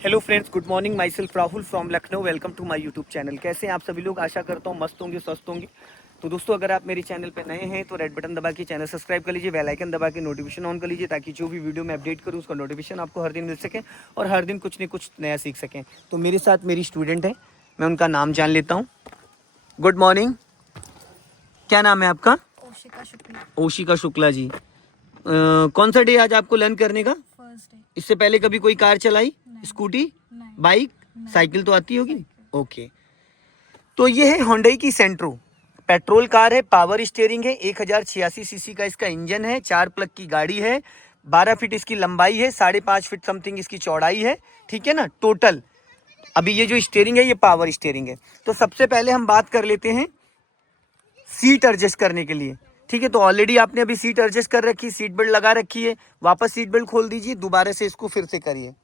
Hello friends, good morning. Myself Rahul from Lucknow. Welcome to my YouTube channel. कैसे हैं आप सभी लोग? आशा करता हूँ मस्त होंगे, स्वस्थ होंगे। तो दोस्तों, अगर आप मेरे चैनल पर नए हैं तो रेड बटन दबा के चैनल सब्सक्राइब कर लीजिए, बेल आइकन दबा के नोटिफिकेशन ऑन कर लीजिए, ताकि जो भी वीडियो मैं अपडेट करूँ उसका नोटिफिकेशन आपको हर दिन मिल सके और हर दिन कुछ न कुछ नया सीख सकें। तो मेरे साथ मेरी स्टूडेंट है, मैं उनका नाम जान लेता हूँ। गुड मॉर्निंग, क्या नाम है आपका? ओशिका शुक्ला। ओशिका शुक्ला जी। कौन सा डे आज आपको लर्न करने का? First day. इससे पहले कभी कोई कार चलाई? नहीं। स्कूटी, नहीं। बाइक, नहीं। साइकिल तो आती होगी। साइकिल। ओके, तो ये है होंडई की सेंट्रो। पेट्रोल कार है, पावर स्टीयरिंग है, 1086 सीसी का इसका इंजन है, 4 प्लग की गाड़ी है, 12 फीट इसकी लंबाई है, 5.5 फीट समथिंग इसकी चौड़ाई है। ठीक है ना, टोटल। अभी ये जो स्टीयरिंग है ये पावर स्टीयरिंग है। तो सबसे पहले हम बात कर लेते हैं सीट एडजस्ट करने के लिए। ठीक है, तो ऑलरेडी आपने अभी सीट एडजस्ट कर रखी, सीट बेल्ट लगा रखी है। वापस सीट बेल्ट खोल दीजिए, दोबारा से इसको फिर से करिए।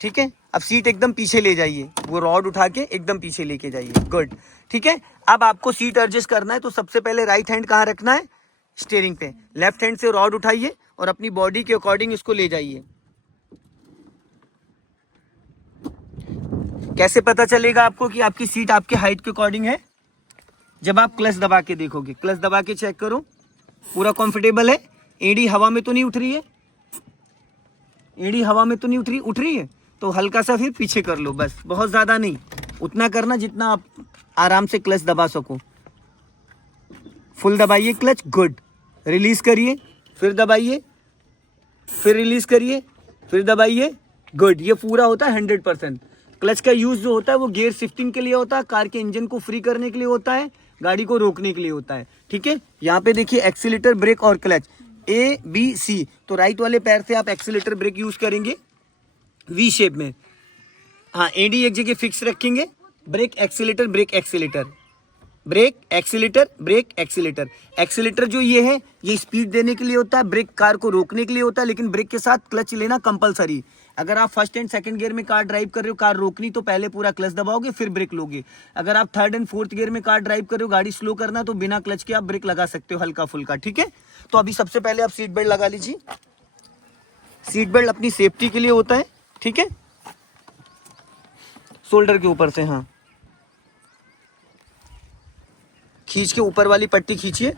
ठीक है, अब सीट एकदम पीछे ले जाइए, वो रॉड उठा के एकदम पीछे लेके जाइए। गुड। ठीक है, अब आपको सीट एडजस्ट करना है, तो सबसे पहले राइट हैंड कहाँ रखना है? स्टीयरिंग पे। लेफ्ट हैंड से रॉड उठाइए और अपनी बॉडी के अकॉर्डिंग इसको ले जाइए। कैसे पता चलेगा आपको कि आपकी सीट आपके हाइट के अकॉर्डिंग है? जब आप क्लच दबा के देखोगे। क्लच दबा के चेक करो, पूरा कंफर्टेबल है। एड़ी हवा में तो नहीं उठ रही है? एड़ी हवा में तो नहीं उठ रही है? तो हल्का सा फिर पीछे कर लो, बस, बहुत ज्यादा नहीं, उतना करना जितना आप आराम से क्लच दबा सको। फुल दबाइए क्लच। गुड। रिलीज करिए, फिर दबाइए, फिर रिलीज करिए, फिर दबाइए। गुड। ये पूरा होता है 100%। क्लच का यूज जो होता है वो गियर शिफ्टिंग के लिए होता है, कार के इंजन को फ्री करने के लिए होता है, गाड़ी को रोकने के लिए होता है। ठीक है, यहाँ पे देखिए एक्सीलेटर, ब्रेक और क्लच, ABC। तो राइट वाले पैर से आप एक्सीलेटर ब्रेक यूज करेंगे वी शेप में। हाँ, एडी एक जगह फिक्स रखेंगे। Brake accelerator, brake accelerator, brake accelerator, brake accelerator. Accelerator जो ये है ये स्पीड देने के लिए होता है, ब्रेक कार को रोकने के लिए होता है, लेकिन ब्रेक के साथ क्लच लेना कंपलसरी। अगर आप फर्स्ट एंड सेकंड गियर में कार ड्राइव कर रहे हो, कार रोकनी तो पहले पूरा क्लच दबाओगे फिर ब्रेक लोगे। अगर आप थर्ड एंड फोर्थ गियर में कार ड्राइव कर रहे हो, गाड़ी स्लो करना, तो बिना क्लच के आप ब्रेक लगा सकते हो हल्का फुल्का। ठीक है, तो अभी सबसे पहले आप सीट बेल्ट लगा लीजिए। सीट बेल्ट अपनी सेफ्टी के लिए होता है। ठीक है, शोल्डर के ऊपर से, हाँ, खींच के ऊपर वाली पट्टी खींचिए,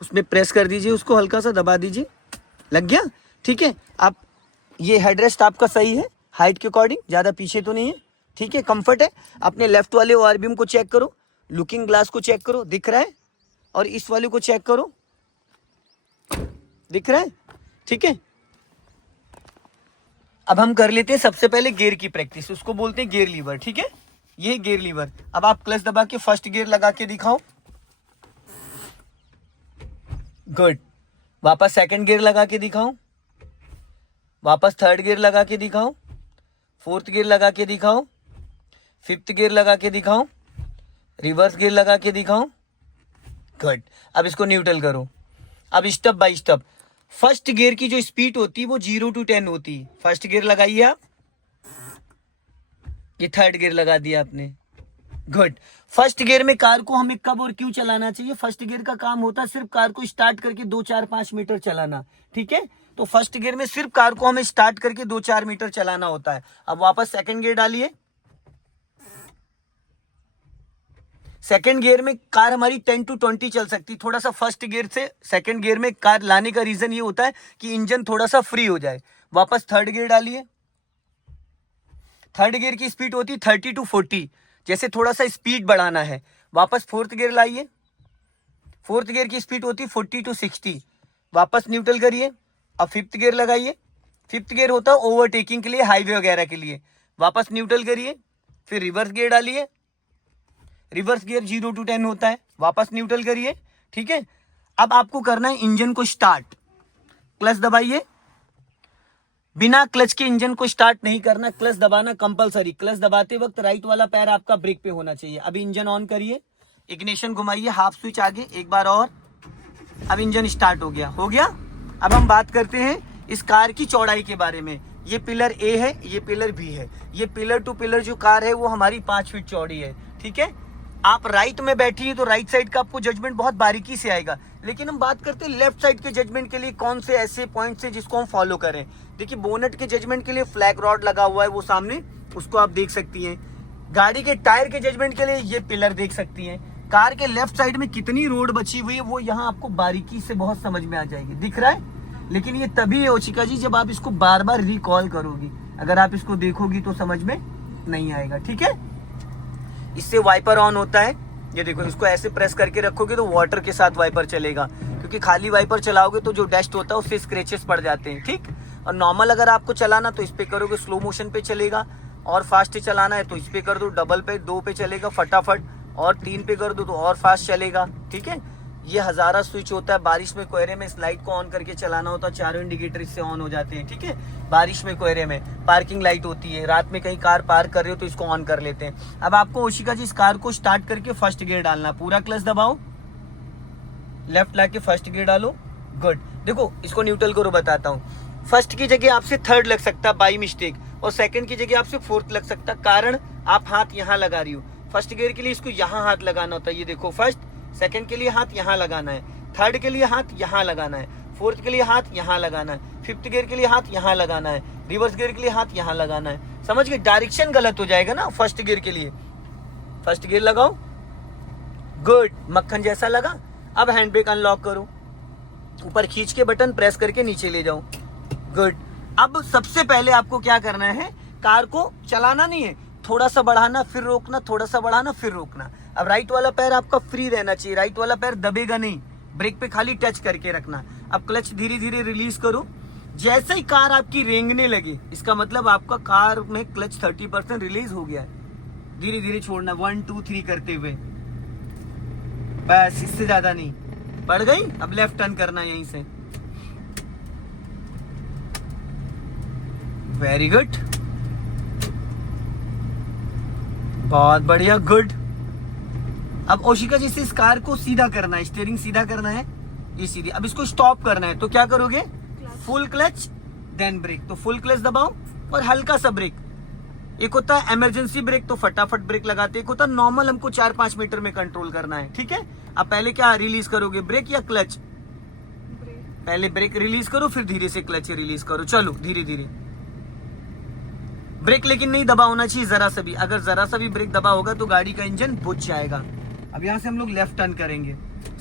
उसमें प्रेस कर दीजिए, उसको हल्का सा दबा दीजिए। लग गया? ठीक है, आप ये हेडरेस्ट आपका सही है, हाइट के अकॉर्डिंग, ज़्यादा पीछे तो नहीं है। ठीक है, कंफर्ट है। अपने लेफ्ट वाले ओआरबीएम को चेक करो, लुकिंग ग्लास को चेक करो, दिख रहा है? और इस वाले को चेक करो, दिख रहा है? ठीक है, अब हम कर लेते हैं सबसे पहले गियर की प्रैक्टिस, उसको बोलते हैं गियर लीवर। ठीक है, ये है गियर लीवर। अब आप क्लच दबा के फर्स्ट गियर लगा के दिखाओ। गुड। वापस सेकंड गियर लगा के दिखाओ, वापस थर्ड गियर लगा के दिखाओ, फोर्थ गियर लगा के दिखाओ, फिफ्थ गियर लगा के दिखाओ, रिवर्स गियर लगा के दिखाओ। गुड। अब इसको न्यूट्रल करो। अब step by step. First gear की जो स्पीड होती है वो 0 to 10 होती है। फर्स्ट गियर लगाइए आप, ये थर्ड गियर लगा दिया आपने। गुड। फर्स्ट गियर में कार को हमें कब और क्यों चलाना चाहिए? फर्स्ट गियर का काम होता है सिर्फ कार को स्टार्ट करके 2-4-5 मीटर चलाना। ठीक है, तो फर्स्ट गियर में सिर्फ कार को हमें स्टार्ट करके 2-4 मीटर चलाना होता है। अब वापस सेकंड गियर डालिए। सेकंड गियर में कार हमारी 10 to 20 चल सकती है। थोड़ा सा फर्स्ट गियर से सेकंड गियर में कार लाने का रीजन ये होता है कि इंजन थोड़ा सा फ्री हो जाए। वापस थर्ड गियर डालिए। थर्ड गियर की स्पीड होती है 30 to 40, जैसे थोड़ा सा स्पीड बढ़ाना है। वापस फोर्थ गियर लाइए। फोर्थ गियर की स्पीड होती है 40 to 60, वापस न्यूट्रल करिए। अब फिफ्थ गियर लगाइए। फिफ्थ गियर होता है ओवरटेकिंग के लिए, हाईवे वगैरह के लिए। वापस न्यूट्रल करिए, फिर रिवर्स गियर डालिए। रिवर्स गियर 0 to 10 होता है, वापस न्यूट्रल करिए। ठीक है, अब आपको करना है इंजन को स्टार्ट। क्लच दबाइए। बिना क्लच के इंजन को स्टार्ट नहीं करना, क्लच दबाना कंपलसरी। क्लच दबाते वक्त राइट वाला पैर आपका ब्रेक पे होना चाहिए। अभी इंजन ऑन करिए, इग्निशन घुमाइए, हाफ स्विच आगे, एक बार और। अब इंजन स्टार्ट हो गया, हो गया। अब हम बात करते हैं इस कार की चौड़ाई के बारे में। ये पिलर A है, ये पिलर B है। ये पिलर टू पिलर जो कार है वो हमारी 5 फीट चौड़ी है। ठीक है, आप राइट में बैठी है तो राइट साइड का आपको जजमेंट बहुत बारीकी से आएगा, लेकिन हम बात करते हैं लेफ्ट साइड के जजमेंट के लिए कौन से ऐसे पॉइंट्स हैं जिसको हम फॉलो करें। देखिए बोनेट के जजमेंट के लिए फ्लैग रॉड लगा हुआ है वो सामने, उसको आप देख सकती हैं। गाड़ी के टायर के जजमेंट के लिए ये पिलर देख सकती हैं। कार के लेफ्ट साइड में कितनी रोड बची हुई है वो यहाँ आपको बारीकी से बहुत समझ में आ जाएगी, दिख रहा है। लेकिन ये तभी है ओशिका जी जब आप इसको बार बार रिकॉल करोगी, अगर आप इसको देखोगी तो समझ में नहीं आएगा, ठीक है। इससे वाइपर ऑन होता है, ये देखो, इसको ऐसे प्रेस करके रखोगे तो वाटर के साथ वाइपर चलेगा, क्योंकि खाली वाइपर चलाओगे तो जो डस्ट होता है उससे स्क्रैचेस पड़ जाते हैं, ठीक। और नॉर्मल अगर आपको चलाना तो इस पे करोगे स्लो मोशन पे चलेगा, और फास्ट चलाना है तो इस पे कर दो, डबल पे 2 पे चलेगा फटाफट, और 3 पे कर दो तो और फास्ट चलेगा, ठीक है। ये हजारा स्विच होता है, बारिश में कोहरे में इस लाइट को ऑन करके चलाना होता है, चारों इंडिकेटर इससे ऑन हो जाते हैं, ठीक है। बारिश में कोहरे में पार्किंग लाइट होती है, रात में कहीं कार पार्क कर रहे हो तो इसको ऑन कर लेते हैं। अब आपको ओशिका जी इस कार को स्टार्ट करके फर्स्ट गियर डालना, पूरा क्लच दबाओ, लेफ्ट लाके फर्स्ट गियर डालो, गुड। देखो इसको न्यूट्रल करो, बताता हूँ। फर्स्ट की जगह आपसे थर्ड लग सकता है बाई मिस्टेक, और सेकंड की जगह आपसे फोर्थ लग सकता है, कारण आप हाथ यहाँ लगा रही हो। फर्स्ट गियर के लिए इसको यहाँ हाथ लगाना होता है, ये देखो फर्स्ट, सेकंड के लिए हाथ यहाँ लगाना है, थर्ड के लिए हाथ यहाँ लगाना है, फोर्थ के लिए हाथ यहाँ लगाना है, फिफ्थ गियर के लिए हाथ यहाँ लगाना है, रिवर्स गियर के लिए हाथ यहाँ लगाना है। समझ गए, डायरेक्शन गलत हो जाएगा ना फर्स्ट गियर के लिए। फर्स्ट गियर लगाओ, गुड, मक्खन जैसा लगा। अब हैंड ब्रेक अनलॉक करो, ऊपर खींच के बटन प्रेस करके नीचे ले जाओ, गुड। अब सबसे पहले आपको क्या करना है, कार को चलाना नहीं है, थोड़ा सा बढ़ाना फिर रोकना, थोड़ा सा बढ़ाना फिर रोकना। अब राइट वाला पैर आपका फ्री रहना चाहिए, राइट वाला पैर दबेगा नहीं, ब्रेक पे खाली टच करके रखना। अब क्लच धीरे धीरे रिलीज करो, जैसे ही कार आपकी रेंगने लगे इसका मतलब आपका कार में क्लच 30% रिलीज हो गया है। धीरे धीरे छोड़ना, 1 2 3 करते हुए, बस, इससे ज्यादा नहीं। पड़ गई, अब लेफ्ट टर्न करना यहीं से, वेरी गुड, बहुत बढ़िया, गुड। अब ओशिका जी से इस कार को सीधा करना है, स्टीयरिंग सीधा करना है, ये सीधी। अब इसको स्टॉप करना है तो क्या करोगे, फुल क्लच देन ब्रेक, तो फुल क्लच दबाओ और हल्का सा ब्रेक। एक होता है इमरजेंसी ब्रेक तो फटाफट ब्रेक लगाते, एक होता है नॉर्मल, हमको 4-5 मीटर में कंट्रोल करना है, ठीक है। अब पहले क्या रिलीज करोगे, ब्रेक या क्लच? पहले ब्रेक रिलीज करो फिर धीरे से क्लच रिलीज करो, चलो धीरे धीरे। ब्रेक लेकिन नहीं दबा होना चाहिए जरा सा भी, अगर जरा सा भी ब्रेक दबा होगा तो गाड़ी का इंजन बुझ जाएगा। अब यहाँ से हम लोग लेफ्ट टर्न करेंगे,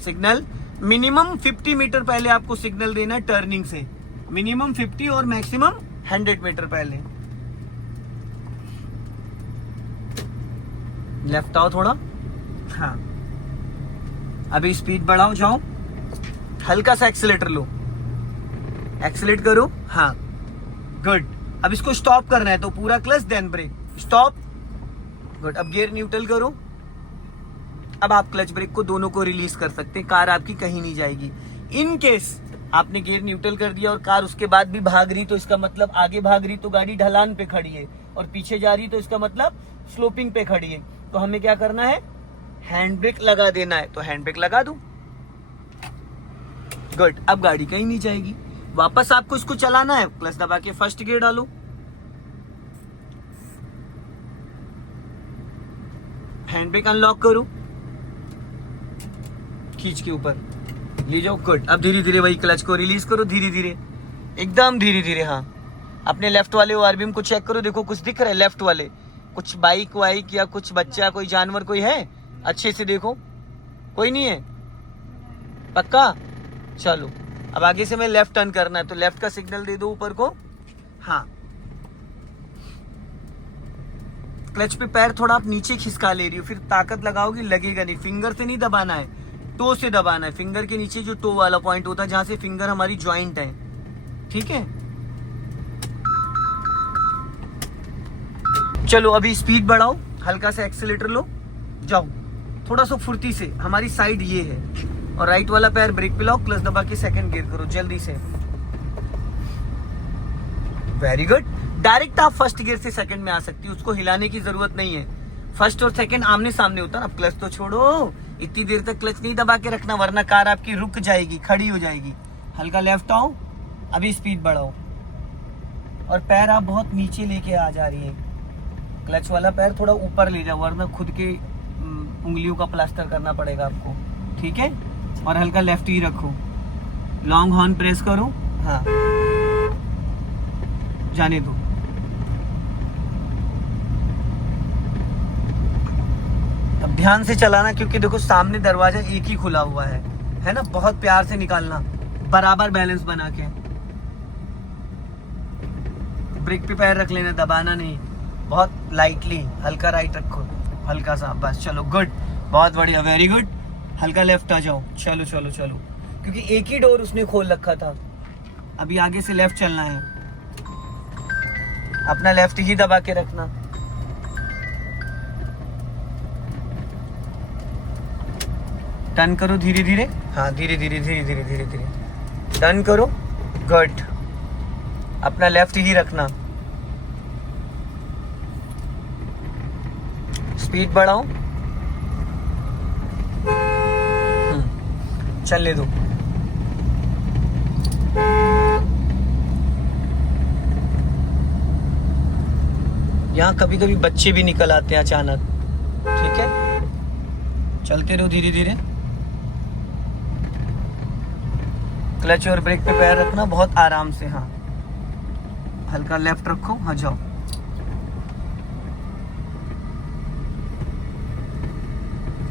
सिग्नल मिनिमम 50 मीटर पहले आपको सिग्नल देना है टर्निंग से, मिनिमम 50 और मैक्सिमम 100 मीटर पहले। लेफ्ट आओ थोड़ा, हाँ, अभी स्पीड बढ़ाओ, जाओ, हल्का सा एक्सीलेटर लो, एक्सीलेट करो, हाँ, गुड। अब इसको स्टॉप करना है तो पूरा clutch then brake, stop, good. अब गियर न्यूट्रल करो, अब आप क्लच ब्रेक को दोनों को रिलीज कर सकते हैं, कार आपकी कहीं नहीं जाएगी। इन केस आपने गियर न्यूट्रल कर दिया और कार उसके बाद भी भाग रही तो इसका मतलब आगे भाग रही तो गाड़ी ढलान पे खड़ी है, और पीछे जा रही तो इसका मतलब स्लोपिंग पे खड़ी है। तो हमें क्या करना है, हैंड ब्रेक लगा देना है, तो हैंड ब्रेक लगा दो, गुड। अब गाड़ी कहीं नहीं जाएगी। वापस आपको इसको चलाना है, क्लच दबा के फर्स्ट गियर डालो, हैंड ब्रेक अनलॉक करो, खींच के ऊपर ले जाओ, गुड। अब धीरे धीरे वही क्लच को रिलीज करो, धीरे धीरे, एकदम धीरे धीरे, हाँ। अपने लेफ्ट वाले आरबीएम को चेक करो, देखो कुछ दिख रहा है लेफ्ट वाले, कुछ बाइक वाइक या कुछ बच्चा, कोई जानवर कोई है, अच्छे से देखो, कोई नहीं है, पक्का, चलो। अब आगे से मैं लेफ्ट टर्न करना है तो लेफ्ट का सिग्नल दे दो ऊपर को, हाँ। क्लच पे पैर थोड़ा आप नीचे खिसका ले रही हो, फिर ताकत लगाओगी, लगेगा नहीं, फिंगर से नहीं दबाना है, टो से दबाना है, फिंगर के नीचे जो टो वाला पॉइंट होता है जहां से फिंगर हमारी ज्वाइंट है, ठीक है। चलो अभी स्पीड बढ़ाओ, हल्का सा एक्सीलेटर लो, जाओ थोड़ा सा फुर्ती से, हमारी साइड ये है, और राइट वाला पैर ब्रेक पे लाओ, क्लच दबा के सेकंड गियर करो जल्दी से, वेरी गुड। डायरेक्ट आप फर्स्ट गियर से सेकंड में आ सकती हो, उसको हिलाने की जरूरत नहीं है, फर्स्ट और सेकंड आमने सामने होता है ना। अब क्लच तो छोड़ो, इतनी देर तक क्लच नहीं दबा के रखना वरना कार आपकी रुक जाएगी, खड़ी हो जाएगी। हल्का लेफ्ट आओ, अभी स्पीड बढ़ाओ, और पैर आप बहुत नीचे लेके आ जा रही है, क्लच वाला पैर थोड़ा ऊपर ले जाओ वरना खुद के उंगलियों का प्लास्टर करना पड़ेगा आपको, ठीक है। और हल्का लेफ्ट ही रखो, लॉन्ग हॉर्न प्रेस करो, हाँ जाने दो। अब ध्यान से चलाना, क्योंकि देखो सामने दरवाजा एक ही खुला हुआ है ना। बहुत प्यार से निकालना, बराबर बैलेंस बना के। ब्रेक पे पैर रख लेना, दबाना नहीं, बहुत लाइटली, हल्का राइट रखो, हल्का सा, बस। चलो गुड, बहुत बढ़िया, वेरी गुड। हल्का लेफ्ट आ जाओ, चलो चलो चलो, क्योंकि एक ही डोर उसने खोल रखा था। अभी आगे से लेफ्ट चलना है, अपना लेफ्ट ही दबा के रखना। टर्न करो धीरे धीरे, हाँ धीरे धीरे धीरे धीरे धीरे धीरे टर्न करो, गुड। अपना लेफ्ट ही रखना, स्पीड बढ़ाओ, चलने दो। यहाँ कभी कभी बच्चे भी निकल आते हैं अचानक, ठीक है। चलते रहो धीरे धीरे, क्लच और ब्रेक पे पैर रखना बहुत आराम से, हाँ हल्का लेफ्ट रखो, हाँ जाओ।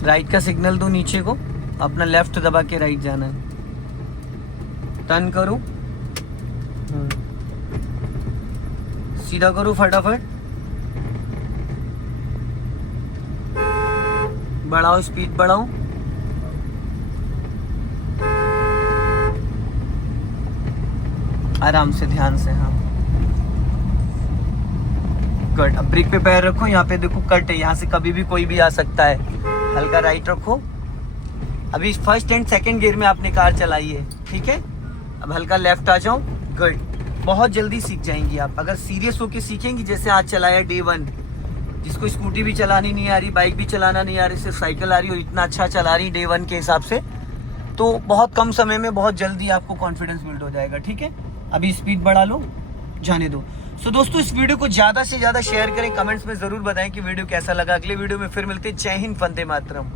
राइट का सिग्नल दो नीचे को, अपना लेफ्ट दबा के राइट जाना है। टर्न करो, सीधा करो फटाफट, बढ़ाओ, स्पीड बढ़ाओ, आराम से, ध्यान से, हाँ गुड। अब ब्रेक पे पैर रखो, यहाँ पे देखो कट है, यहाँ से कभी भी कोई भी आ सकता है। हल्का राइट रखो। अभी फर्स्ट एंड सेकंड गियर में आपने कार चलाई है, ठीक है। अब हल्का लेफ्ट आ जाओ, गुड। बहुत जल्दी सीख जाएंगी आप अगर सीरियस होके सीखेंगी। जैसे आज चलाया डे 1, जिसको स्कूटी भी चलानी नहीं आ रही, बाइक भी चलाना नहीं आ रही, सिर्फ साइकिल आ रही और इतना अच्छा चला रही डे 1 के हिसाब से, तो बहुत कम समय में बहुत जल्दी आपको कॉन्फिडेंस बिल्ड हो जाएगा, ठीक है। अभी स्पीड बढ़ा लो, जाने दो। सो दोस्तों, इस वीडियो को ज़्यादा से ज़्यादा शेयर करें, कमेंट्स में ज़रूर बताएं कि वीडियो कैसा लगा। अगले वीडियो में फिर मिलते हैं। जय हिंद, वंदे मातरम।